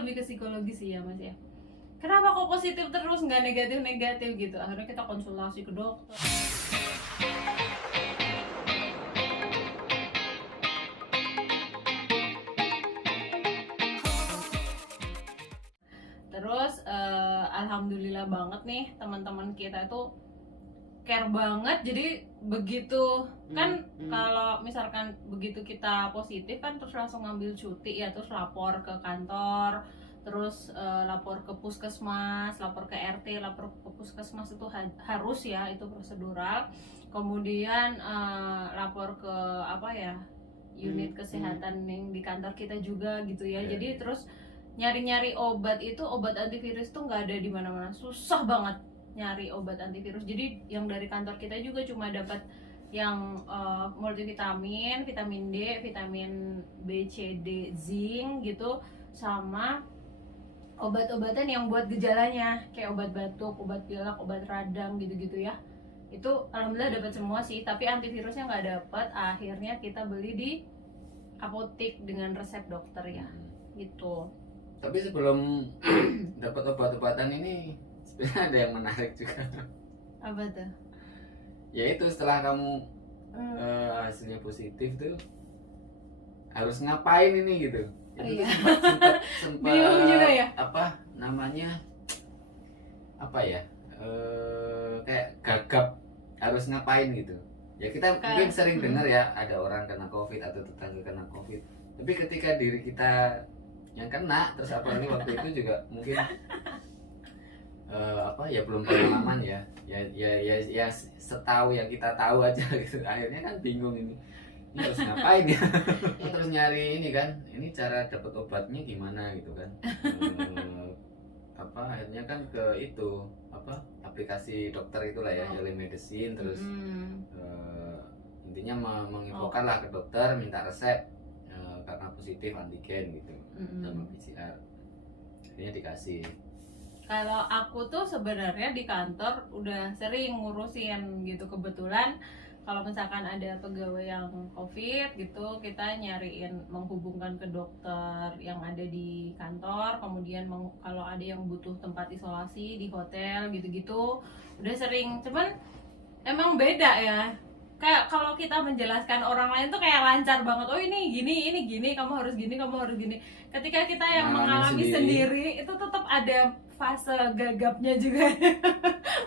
lebih ke psikologi sih ya Mas ya. Kenapa kok positif terus nggak negatif gitu? Akhirnya kita konsultasi ke dokter. Terus alhamdulillah banget nih teman-teman kita itu care banget. Jadi begitu kan kalau misalkan begitu kita positif kan terus langsung ngambil cuti ya, terus lapor ke kantor, terus lapor ke puskesmas, lapor ke RT, lapor ke puskesmas itu harus ya, itu prosedural. Kemudian lapor ke apa ya, unit kesehatan yang di kantor kita juga gitu ya. Jadi terus nyari-nyari obat itu, obat antivirus tuh nggak ada di mana-mana, susah banget nyari obat antivirus. Jadi yang dari kantor kita juga cuma dapat yang multivitamin, vitamin D, vitamin B, C, D, zinc gitu, sama obat-obatan yang buat gejalanya kayak obat batuk, obat pilek, obat radang gitu-gitu ya. Itu alhamdulillah dapat semua sih, tapi antivirusnya nggak dapat. Akhirnya kita beli di apotek dengan resep dokter ya gitu. Tapi sebelum dapat obat-obatan ini sebenarnya ada yang menarik juga. Apa tuh? Yaitu setelah kamu hasilnya positif tuh harus ngapain ini gitu. Itu Iya. sempat Bingung juga ya? apa namanya, apa ya, kayak gagap harus ngapain gitu ya. Kita mungkin sering dengar ya ada orang kena covid atau tetangga kena covid, tapi ketika diri kita yang kena, terus apalagi waktu itu juga mungkin apa ya, belum pengalaman ya setahu yang kita tahu aja gitu. Akhirnya kan bingung ini harus ngapain ya. Terus nyari ini kan, ini cara dapat obatnya gimana gitu kan. Apa akhirnya kan ke itu apa, aplikasi dokter itulah ya, telemedicine. Terus intinya menginfokan lah ke dokter, minta resep karena positif antigen gitu sama PCR, akhirnya dikasih. Kalau aku tuh sebenarnya di kantor udah sering ngurusin gitu. Kebetulan kalau misalkan ada pegawai yang covid gitu, kita nyariin, menghubungkan ke dokter yang ada di kantor. Kemudian kalau ada yang butuh tempat isolasi di hotel gitu-gitu udah sering. Cuman emang beda ya, kayak kalau kita menjelaskan orang lain tuh kayak lancar banget. Oh ini gini, kamu harus gini, kamu harus gini. Ketika kita yang mengalami sendiri itu tetap ada fase gagapnya juga.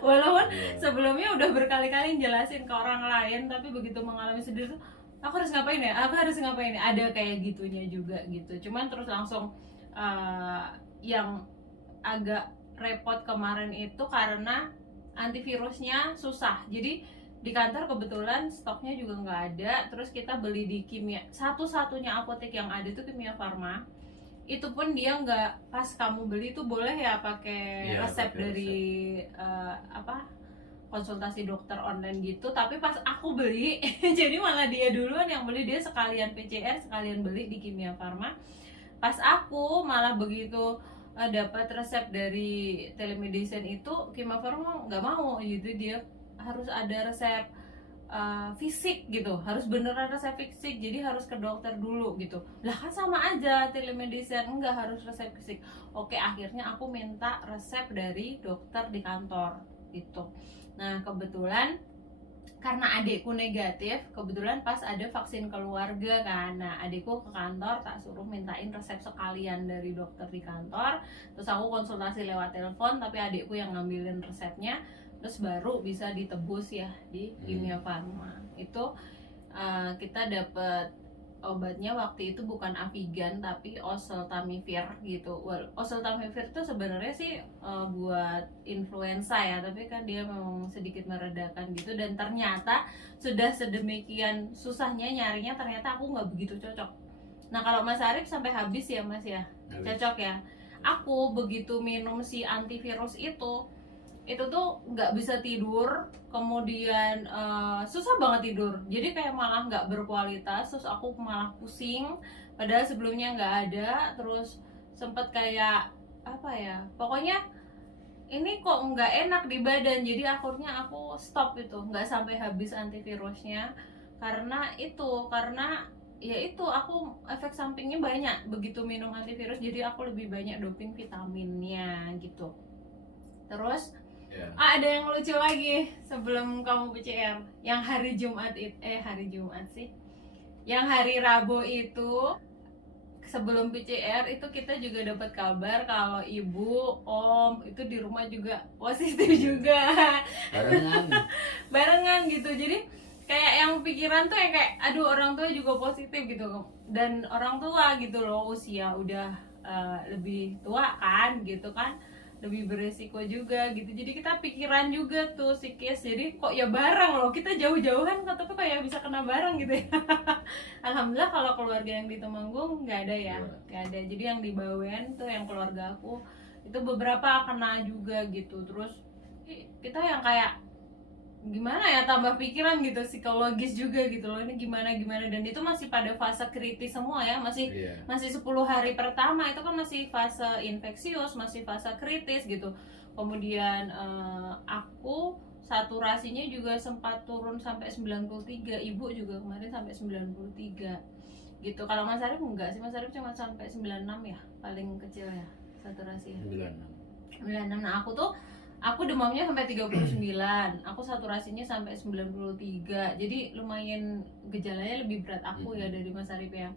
Walaupun sebelumnya udah berkali-kali jelasin ke orang lain, tapi begitu mengalami sendiri tuh, aku harus ngapain ya, ada kayak gitunya juga gitu. Cuman terus langsung yang agak repot kemarin itu karena antivirusnya susah. Jadi di kantor kebetulan stoknya juga nggak ada, terus kita beli di Kimia, satu-satunya apotek yang ada tuh Kimia Farma. Itu pun dia nggak, pas kamu beli tuh boleh ya pakai resep dari apa, konsultasi dokter online gitu. Tapi pas aku beli jadi malah dia duluan yang beli, dia sekalian PCR sekalian beli di Kimia Farma. Pas aku malah begitu dapat resep dari telemedicine itu, Kimia Farma nggak mau gitu, dia harus ada resep fisik gitu, harus beneran resep fisik, jadi harus ke dokter dulu gitu. Lah kan sama aja, telemedicine enggak harus resep fisik. Oke, akhirnya aku minta resep dari dokter di kantor gitu. Nah kebetulan karena adikku negatif, kebetulan pas ada vaksin keluarga kan. Nah adikku ke kantor, tak suruh mintain resep sekalian dari dokter di kantor. Terus aku konsultasi lewat telepon, tapi adikku yang ngambilin resepnya. Terus baru bisa ditebus ya di Kimia Farma. Itu kita dapat obatnya waktu itu bukan Avigan tapi oseltamivir gitu. Oseltamivir itu sebenarnya sih buat influenza ya, tapi kan dia memang sedikit meredakan gitu. Dan ternyata sudah sedemikian susahnya nyarinya, ternyata aku nggak begitu cocok. Nah kalau Mas Arif sampai habis ya Mas ya, cocok ya. Aku begitu minum si antivirus itu tuh nggak bisa tidur, kemudian susah banget tidur, jadi kayak malah nggak berkualitas, terus aku malah pusing padahal sebelumnya nggak ada. Terus sempet kayak apa ya, pokoknya ini kok nggak enak di badan, jadi akhirnya aku stop itu, nggak sampai habis antivirusnya. Karena ya itu aku efek sampingnya banyak begitu minum antivirus, jadi aku lebih banyak doping vitaminnya gitu. Terus ada yang lucu lagi sebelum kamu PCR, yang hari Jumat hari Jumat sih, yang hari Rabu itu sebelum PCR itu kita juga dapat kabar kalau ibu, om itu di rumah juga positif juga. Barengan gitu. Jadi kayak yang pikiran tuh yang kayak aduh orang tua juga positif gitu, dan orang tua gitu loh usia udah lebih tua kan gitu kan, lebih beresiko juga gitu. Jadi kita pikiran juga tuh psikis, jadi kok ya bareng loh, kita jauh-jauhan kok tapi kayak bisa kena bareng gitu ya. Alhamdulillah kalau keluarga yang di Temanggung nggak ada ya, nggak ada. Jadi yang di Bawen tuh yang keluarga aku itu beberapa kena juga gitu. Terus kita yang kayak gimana ya, tambah pikiran gitu, psikologis juga gitu loh, ini gimana dan itu masih pada fase kritis semua ya, masih 10 hari pertama itu kan masih fase infeksius, masih fase kritis gitu. Kemudian aku saturasinya juga sempat turun sampai 93, ibu juga kemarin sampai 93 gitu. Kalau Mas Arif enggak sih, Mas Arif cuma sampai 96 ya, paling kecil ya saturasi 96. Nah aku demamnya sampai 39, aku saturasinya sampai 93. Jadi lumayan gejalanya lebih berat aku ya dari Mas Arif ya.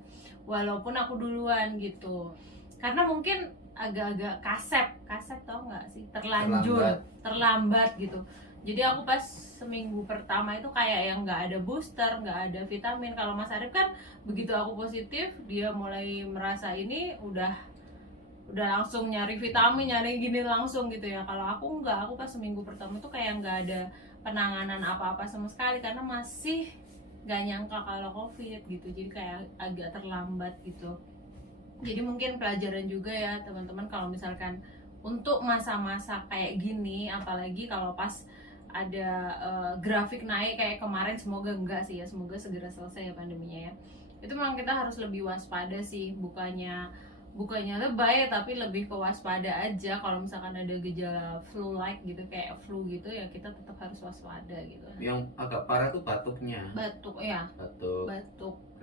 Walaupun aku duluan gitu. Karena mungkin agak-agak kasep tau nggak sih? Terlambat gitu. Jadi aku pas seminggu pertama itu kayak yang nggak ada booster, nggak ada vitamin. Kalau Mas Arif kan begitu aku positif, dia mulai merasa ini udah langsung nyari vitamin, nyari gini langsung gitu ya. Kalau aku enggak, aku pas seminggu pertama tuh kayak nggak ada penanganan apa-apa sama sekali karena masih nggak nyangka kalau COVID gitu, jadi kayak agak terlambat gitu. Jadi mungkin pelajaran juga ya teman-teman, kalau misalkan untuk masa-masa kayak gini, apalagi kalau pas ada grafik naik kayak kemarin, semoga enggak sih ya, semoga segera selesai ya pandeminya ya. Itu memang kita harus lebih waspada sih, bukannya lebay tapi lebih ke waspada aja. Kalau misalkan ada gejala flu like gitu, kayak flu gitu ya, kita tetap harus waspada gitu. Yang agak parah tuh batuknya. Batuk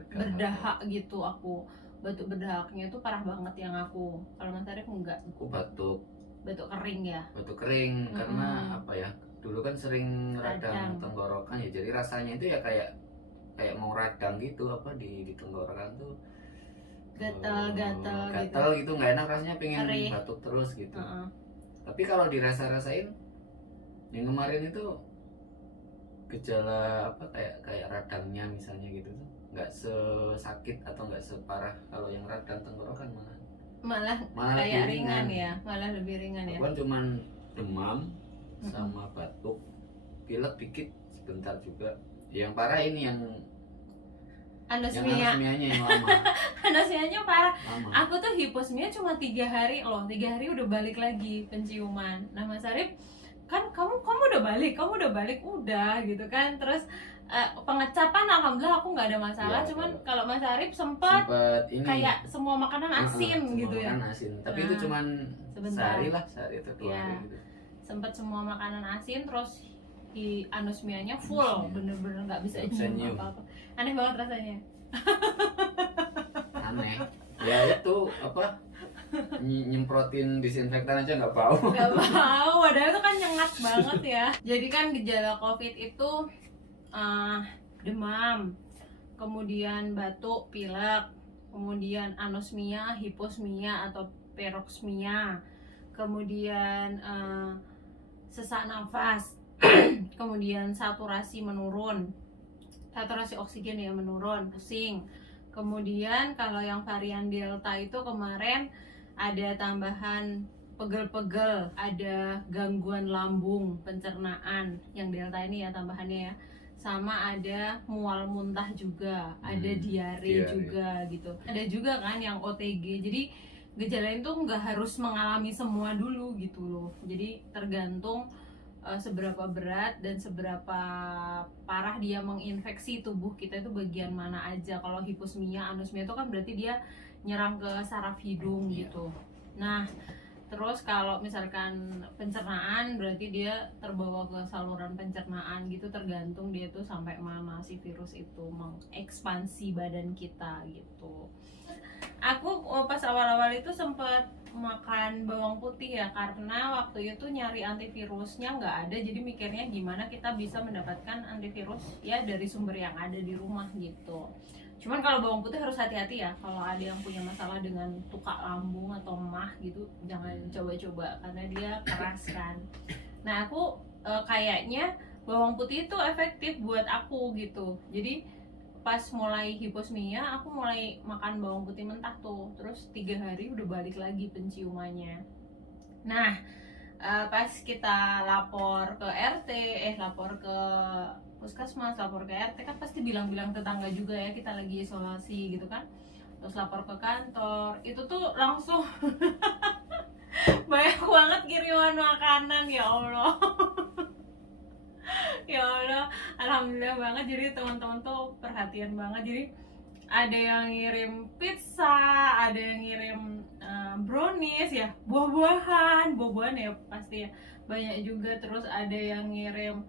berdahak gitu. Aku batuk berdahaknya tuh parah banget yang aku. Kalau Mas Arif enggak? Aku batuk kering ya. Batuk kering karena apa ya? Dulu kan sering radang tenggorokan ya, jadi rasanya itu ya kayak mau radang gitu, apa di tenggorokan tuh gatal gitu, nggak enak rasanya, pengen batuk terus gitu. Tapi kalau dirasa-rasain yang kemarin itu gejala apa kayak radangnya misalnya gitu tuh nggak sesakit atau nggak separah kalau yang radang tenggorokan, malah kayak ringan ya, malah lebih ringan ya. Bukan cuman demam sama batuk, pilek dikit sebentar juga. Yang parah ini yang anosmianya yang lama. Anosmianya parah. Aku tuh hiposmia cuma 3 hari loh. 3 hari udah balik lagi penciuman. Nah Mas Arif kan kamu udah balik udah gitu kan. Terus pengecapan alhamdulillah aku nggak ada masalah. Ya, cuman kalau Mas Arif sempat ini kayak semua makanan asin gitu ya. Makanan asin. Tapi itu cuman sehari atau 2 hari gitu. Sempat semua makanan asin, terus di anosmianya full, bener-bener nggak bisa nyium apa-apa. Aneh banget rasanya. Aneh. Ya itu apa? Nyemprotin disinfektan aja nggak bau. Nggak bau, padahal itu kan nyengat banget ya. Jadi kan gejala COVID itu demam, kemudian batuk, pilek, kemudian anosmia, hiposmia atau peroksmia, kemudian sesak nafas. Kemudian saturasi menurun, saturasi oksigen ya menurun, pusing. Kemudian kalau yang varian Delta itu kemarin ada tambahan pegel-pegel, ada gangguan lambung, pencernaan, yang Delta ini ya tambahannya ya, sama ada mual muntah juga, ada diare juga gitu. Ada juga kan yang OTG, jadi gejala itu nggak harus mengalami semua dulu gitu loh. Jadi tergantung seberapa berat dan seberapa parah dia menginfeksi tubuh kita itu bagian mana aja. Kalau hiposmia, anosmia itu kan berarti dia nyerang ke saraf hidung gitu. Nah, Terus kalau misalkan pencernaan berarti dia terbawa ke saluran pencernaan gitu, tergantung dia tuh sampai mana si virus itu mengekspansi badan kita gitu. Aku pas awal-awal itu sempat makan bawang putih ya, karena waktu itu nyari antivirusnya nggak ada, jadi mikirnya gimana kita bisa mendapatkan antivirus ya dari sumber yang ada di rumah gitu. Cuman kalau bawang putih harus hati-hati ya, kalau ada yang punya masalah dengan tukak lambung atau mah gitu jangan coba-coba karena dia keras kan. Nah aku kayaknya bawang putih itu efektif buat aku gitu, jadi pas mulai hiposmia aku mulai makan bawang putih mentah tuh, terus 3 hari udah balik lagi penciumannya. Nah pas kita lapor ke RT, lapor ke puskesmas, lapor ke RT kan pasti bilang-bilang tetangga juga ya kita lagi isolasi gitu kan, terus lapor ke kantor itu tuh langsung banyak banget kiriman makanan, ya Allah. Ya Allah, alhamdulillah banget. Jadi teman-teman tuh perhatian banget. Jadi ada yang ngirim pizza, ada yang ngirim brownies ya, buah-buahan ya pasti ya banyak juga. Terus ada yang ngirim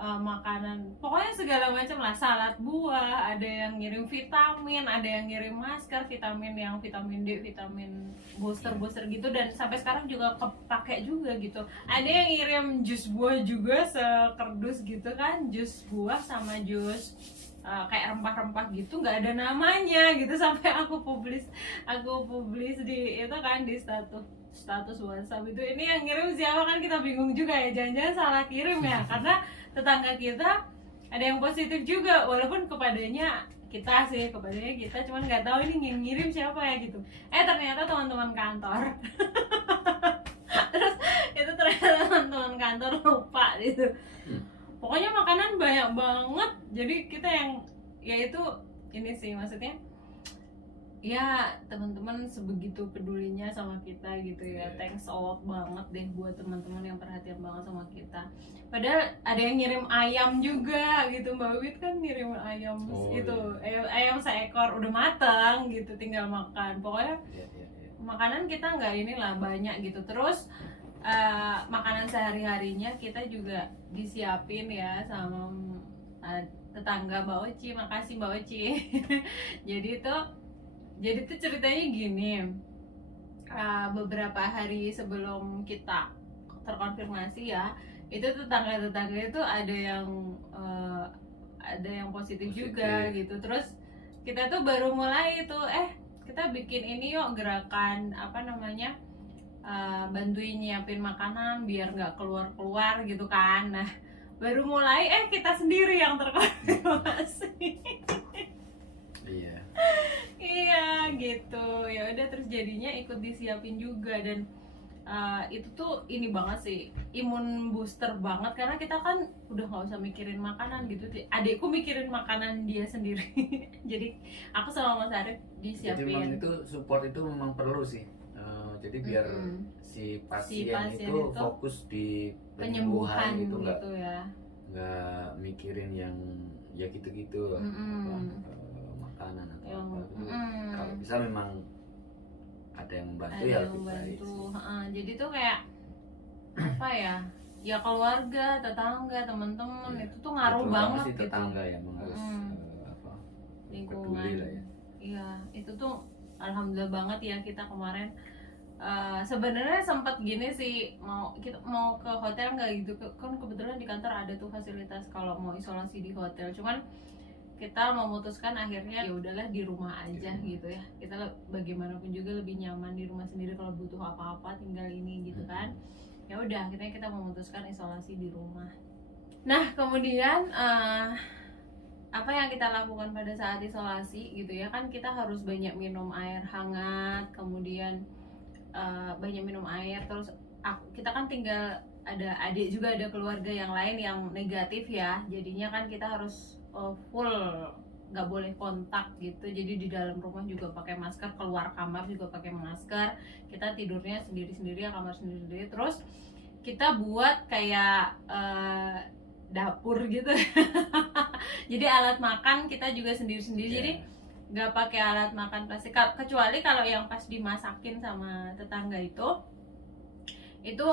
makanan, pokoknya segala macam lah, salad buah, ada yang ngirim vitamin, ada yang ngirim masker, vitamin yang vitamin D, vitamin booster gitu, dan sampai sekarang juga kepake juga gitu. Ada yang ngirim jus buah juga sekerdus gitu kan, jus buah sama jus kayak rempah-rempah gitu, nggak ada namanya gitu, sampai aku publis di itu kan, di status WhatsApp itu, ini yang ngirim siapa kan kita bingung juga ya, jangan-jangan salah kirim ya, karena tetangga kita ada yang positif juga, walaupun kepadanya kita, cuman nggak tahu ini yang ngirim siapa ya gitu. Ternyata teman-teman kantor. Terus itu ternyata teman-teman kantor lupa gitu. Pokoknya makanan banyak banget, jadi kita yang ya itu ini sih maksudnya ya, teman-teman sebegitu pedulinya sama kita gitu ya. Thanks a lot banget deh buat teman-teman yang perhatian banget sama kita. Padahal ada yang ngirim ayam juga gitu, Mbak Wit kan ngirim ayam ayam seekor udah matang gitu, tinggal makan. Pokoknya makanan kita nggak inilah banyak gitu. Terus makanan sehari-harinya kita juga disiapin ya sama tetangga Mbak Oci. Makasih Mbak Oci. Jadi tuh ceritanya gini, beberapa hari sebelum kita terkonfirmasi ya, itu tetangga-tetangga itu ada yang positif juga gitu. Terus kita tuh baru mulai tuh kita bikin ini yuk, gerakan apa namanya, bantuin nyiapin makanan biar nggak keluar gitu kan. Nah baru mulai kita sendiri yang terkonfirmasi. Iya gitu, ya udah, terus jadinya ikut disiapin juga. Dan itu tuh ini banget sih, imun booster banget, karena kita kan udah nggak usah mikirin makanan gitu. Adikku mikirin makanan dia sendiri. Jadi aku sama Mas Arif disiapin. Jadi memang itu support itu memang perlu sih. Jadi biar si pasien itu fokus di penyembuhan gitu ya, nggak mikirin yang ya gitu-gitu. Makanan atau kalau bisa memang ada yang membantu ya lebih baik sih. Jadi tuh kayak apa ya keluarga, tetangga, teman-teman itu tuh ngaruh banget gitu. Tetangga ya harus lingkungan lah ya. Iya, itu tuh alhamdulillah banget ya kita kemarin. Sebenarnya sempat gini sih, mau ke hotel nggak gitu kan, kebetulan di kantor ada tuh fasilitas kalau mau isolasi di hotel, cuman kita memutuskan akhirnya ya udahlah di rumah aja gitu ya. Kita bagaimanapun juga lebih nyaman di rumah sendiri, kalau butuh apa-apa tinggal ini gitu kan. Ya udah, akhirnya kita memutuskan isolasi di rumah. Nah kemudian apa yang kita lakukan pada saat isolasi gitu ya kan, kita harus banyak minum air hangat, kemudian banyak minum air. Terus kita kan tinggal, ada adik juga, ada keluarga yang lain yang negatif ya, jadinya kan kita harus full nggak boleh kontak gitu. Jadi di dalam rumah juga pakai masker, keluar kamar juga pakai masker, kita tidurnya sendiri-sendiri ya, kamar sendiri-sendiri. Terus kita buat kayak dapur gitu. Jadi alat makan kita juga sendiri-sendiri. Jadi nggak pakai alat makan plastik, kecuali kalau yang pas dimasakin sama tetangga itu itu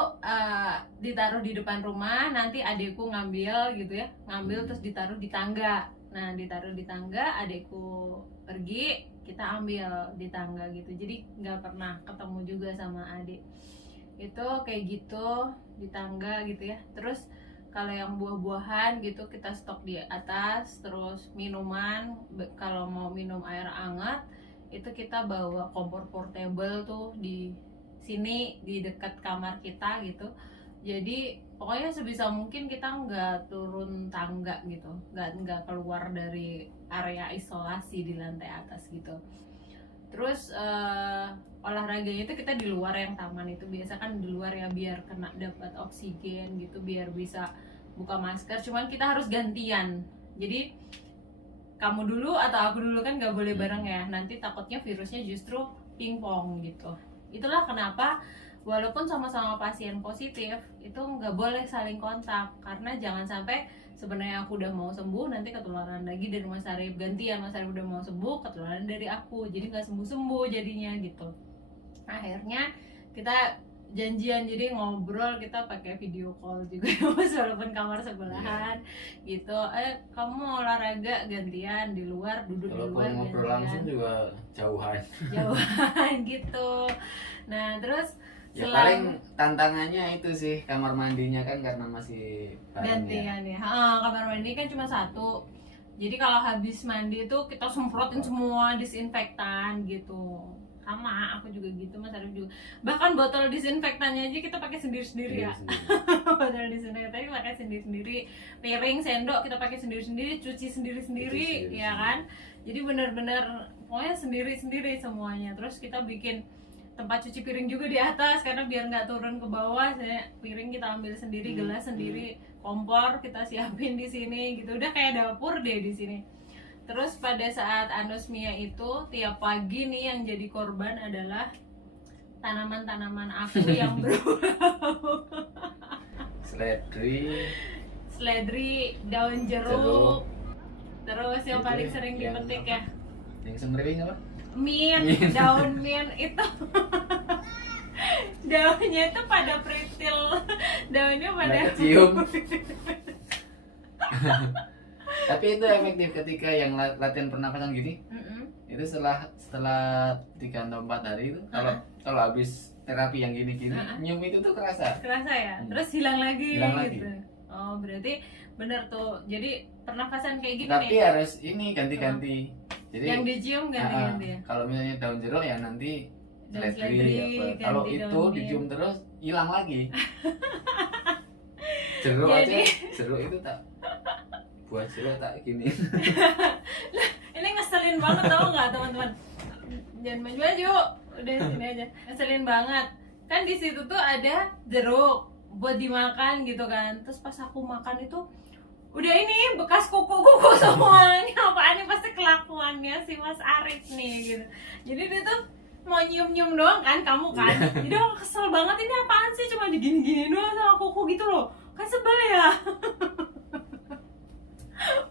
ditaruh di depan rumah, nanti adekku ngambil gitu ya, ngambil terus ditaruh di tangga. Nah ditaruh di tangga, adekku pergi, kita ambil di tangga gitu, jadi nggak pernah ketemu juga sama adik. Itu kayak gitu di tangga gitu ya. Terus kalau yang buah-buahan gitu kita stok di atas. Terus minuman, kalau mau minum air hangat itu kita bawa kompor portable tuh di sini di dekat kamar kita gitu. Jadi pokoknya sebisa mungkin kita nggak turun tangga gitu, nggak keluar dari area isolasi di lantai atas gitu. Terus olahraganya itu kita di luar, yang taman itu biasa kan di luar ya, biar kena dapat oksigen gitu, biar bisa buka masker. Cuman kita harus gantian, jadi kamu dulu atau aku dulu, kan nggak boleh bareng ya, nanti takutnya virusnya justru pingpong gitu. Itulah kenapa walaupun sama-sama pasien positif itu nggak boleh saling kontak, karena jangan sampai sebenarnya aku udah mau sembuh nanti ketularan lagi dari Mas Arif, gantian Mas Arif udah mau sembuh ketularan dari aku, jadi nggak sembuh-sembuh jadinya gitu. Akhirnya kita janjian, jadi ngobrol, kita pakai video call juga Mas, walaupun kamar sebelahan gitu. Kamu mau olahraga gantian di luar, duduk di Kalau luar ngobrol gantian, langsung juga jauhan. jauhan gitu. Nah terus Ya paling tantangannya itu sih kamar mandinya kan, karena masih bareng ya. gantian ya. Kamar mandi kan cuma satu, jadi kalau habis mandi itu kita semprotin semua disinfektan gitu. Sama aku juga gitu, Mas Arif juga. Bahkan botol disinfektannya aja kita pakai sendiri-sendiri ya. Botol disinfektannya pakai sendiri-sendiri, piring, sendok kita pakai sendiri-sendiri, cuci sendiri-sendiri ya kan. Jadi benar-benar pokoknya sendiri-sendiri semuanya. Terus kita bikin tempat cuci piring juga di atas, karena biar nggak turun ke bawah, piring kita ambil sendiri, gelas sendiri, kompor kita siapin di sini gitu. Udah kayak dapur deh di sini. Terus pada saat anosmia itu tiap pagi nih yang jadi korban adalah tanaman-tanaman aku yang berbau. Seledri, daun jeruk. Terus yang Itu paling sering yang dipetik apa? ya, Yang semeriwing apa? mint, daun mint itu. Daunnya itu pada pritil, daunnya pada kecium. Tapi itu efektif ketika yang latihan pernapasan gini. Itu setelah 3 atau 4 hari itu, kalau habis terapi yang gini-gini, nyium itu tuh kerasa ya. Terus hilang lagi Hilang gitu. Oh berarti bener tuh, jadi pernafasan kayak gini tapi nih harus ini ganti-ganti. Jadi yang dicium ganti-ganti ya. kalau misalnya daun jeruk ya nanti Daun seledri seledri, apa. Kalau ganti itu daun dicium mint. terus hilang lagi. Jeruk Jadi- aja, jeruk itu tak, buah jeruk tak gini. Ini ngeselin banget tau nggak teman-teman, jangan maju-maju, udah sini aja. Ngeselin banget kan, di situ tuh ada jeruk buat dimakan gitu kan. Terus pas aku makan itu udah ini bekas kuku-kuku semua. Ini apaan nih, pasti kelakuannya si Mas Arif nih gitu. Jadi dia tuh mau nyium-nyium doang kan, kamu kan. Jadi aku kesel banget, ini apaan sih cuma digini-gini doang sama kuku gitu loh. Kan sebel ya.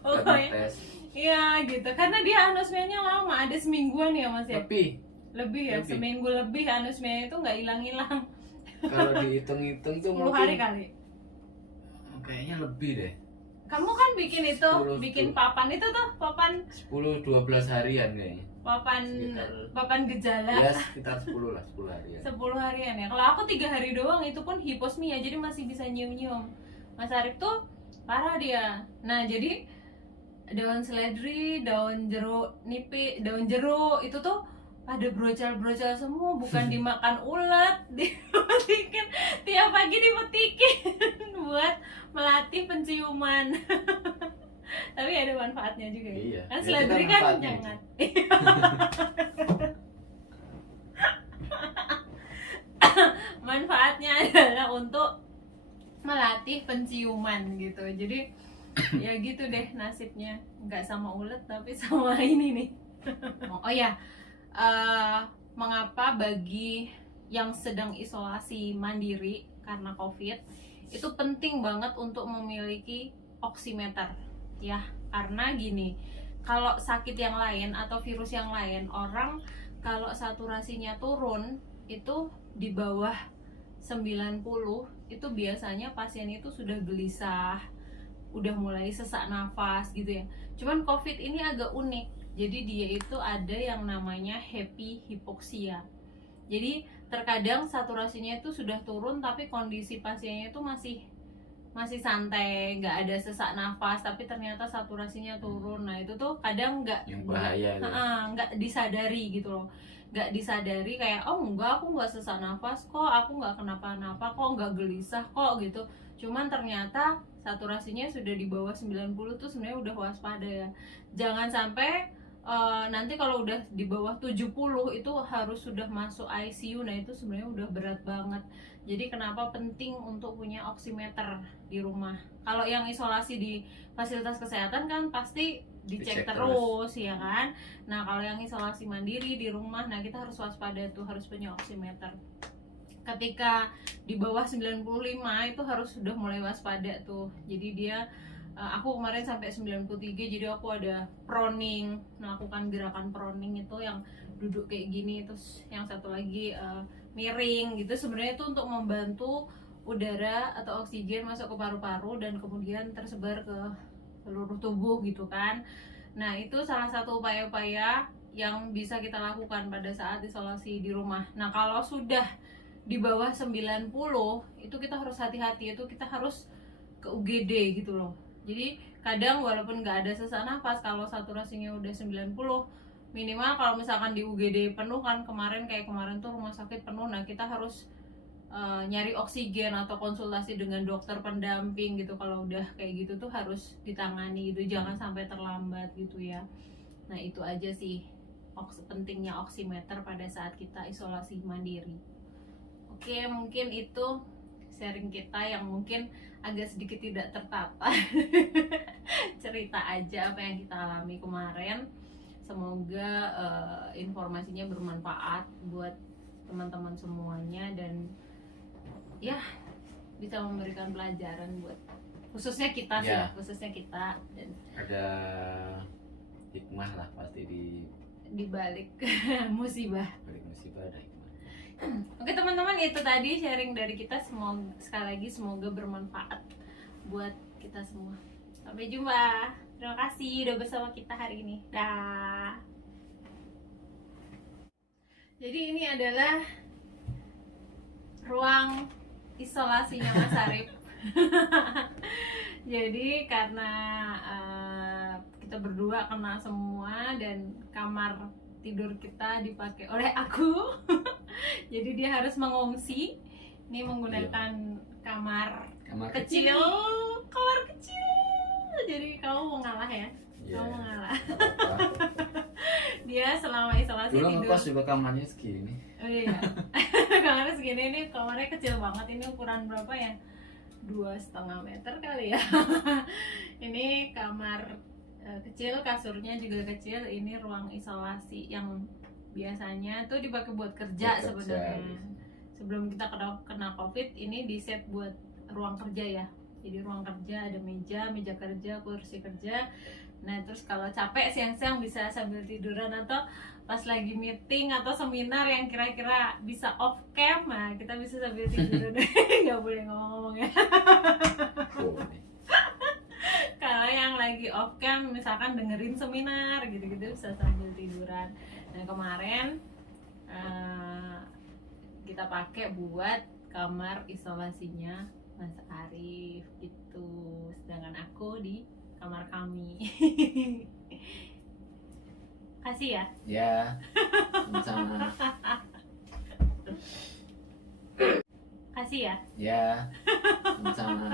Pokoknya Tes. iya gitu, karena dia anosmianya lama, ada semingguan ya Mas ya. Lebih Lebih. Seminggu lebih anosmianya itu nggak hilang-hilang. kalau dihitung-hitung tuh 10 mungkin hari kali. kayaknya lebih deh. Kamu kan bikin itu, 10 bikin papan itu tuh, papan 10-12 harian kayaknya. papan gejala. Ya sekitar 10 lah, 10 harian. 10 harian ya. Kalau aku 3 hari doang, itu pun hiposmia, jadi masih bisa nyium-nyium. Mas Arif tuh parah dia. Nah jadi daun seledri, daun jeruk nipis, daun jeruk itu tuh pada brocel-brocel semua, bukan dimakan ulat, dipetikin tiap pagi, dipetikin buat melatih penciuman. Tapi ada manfaatnya juga ya. Iya, Kan ya, seledri itu kan manfaatnya jangan. Manfaatnya adalah untuk melatih penciuman gitu. Jadi ya gitu deh nasibnya, nggak sama ulet tapi sama ini nih. Oh ya, mengapa bagi yang sedang isolasi mandiri karena COVID itu penting banget untuk memiliki oximeter ya, karena gini, kalau sakit yang lain atau virus yang lain, orang kalau saturasinya turun itu di bawah 90 itu biasanya pasien itu sudah gelisah, udah mulai sesak nafas gitu ya. Cuman COVID ini agak unik. Jadi dia itu ada yang namanya happy hypoxia. Jadi terkadang saturasinya itu sudah turun tapi kondisi pasiennya itu masih santai, nggak ada sesak nafas, tapi ternyata saturasinya turun. Nah itu tuh kadang yang bahaya nggak disadari gitu loh, nggak disadari kayak oh enggak, aku nggak sesak nafas kok, aku nggak kenapa-napa kok, nggak gelisah kok gitu. Cuman ternyata saturasinya sudah di bawah 90 tuh sebenarnya udah waspada ya. Jangan sampai nanti kalau udah di bawah 70 itu harus sudah masuk ICU. Nah itu sebenarnya udah berat banget. Jadi kenapa penting untuk punya oximeter di rumah. Kalau yang isolasi di fasilitas kesehatan kan pasti dicek terus ya kan. Nah kalau yang isolasi mandiri di rumah, nah kita harus waspada tuh, harus punya oximeter. Ketika di bawah 95 itu harus sudah mulai waspada tuh. Jadi dia aku kemarin sampai 93, jadi aku ada proning, melakukan gerakan proning itu yang duduk kayak gini, terus yang satu lagi miring gitu. Sebenarnya itu untuk membantu udara atau oksigen masuk ke paru-paru dan kemudian tersebar ke seluruh tubuh gitu kan. Nah itu salah satu upaya-upaya yang bisa kita lakukan pada saat isolasi di rumah. Nah kalau sudah di bawah 90 itu kita harus hati-hati, itu kita harus ke UGD gitu loh. Jadi kadang walaupun nggak ada sesak nafas, kalau saturasinya udah 90 minimal, kalau misalkan di UGD penuh kan, kayak kemarin tuh rumah sakit penuh, nah kita harus nyari oksigen atau konsultasi dengan dokter pendamping gitu. Kalau udah kayak gitu tuh harus ditangani gitu, jangan sampai terlambat gitu ya. Nah itu aja sih pentingnya oximeter pada saat kita isolasi mandiri. Oke, mungkin itu sharing kita yang mungkin agak sedikit tidak tertata. Cerita aja apa yang kita alami kemarin. Semoga informasinya bermanfaat buat teman-teman semuanya dan ya bisa memberikan pelajaran buat khususnya kita sih, khususnya kita, dan ada hikmah lah pasti di balik musibah. Balik musibah ada hikmah. Oke teman-teman, itu tadi sharing dari kita. Semoga sekali lagi semoga bermanfaat buat kita semua. Sampai jumpa. Terima kasih udah bersama kita hari ini. Dah. Jadi ini adalah ruang isolasinya Mas Arif. Jadi karena kita berdua kena semua dan kamar tidur kita dipakai oleh aku. Jadi dia harus mengungsi. Ini menggunakan kamar kecil. Kamar kecil. Jadi kamu mau ngalah ya? Kamu mau ngalah. Dia selama isolasi dulu tidur. ngekos juga kamarnya segini. Oh iya. Kamarnya segini, ini kamarnya kecil banget. Ini ukuran berapa ya? 2,5 meter kali ya. Ini kamar kecil, kasurnya juga kecil. Ini ruang isolasi yang biasanya tuh dipakai buat kerja sebenarnya. Sebelum kita kena COVID, ini di set buat ruang kerja ya. Jadi ruang kerja ada meja kerja, kursi kerja. Nah terus kalau capek siang-siang bisa sambil tiduran, atau pas lagi meeting atau seminar yang kira-kira bisa off cam, nah kita bisa sambil tiduran. Nggak boleh ngomong ya. Kalau yang lagi off cam misalkan dengerin seminar gitu-gitu bisa sambil tiduran. Nah kemarin kita pakai buat kamar isolasinya Mas Arif gitu, sedangkan aku di kamar kami. Kasih ya. Ya, sama-sama. Kasih ya. Ya, sama-sama.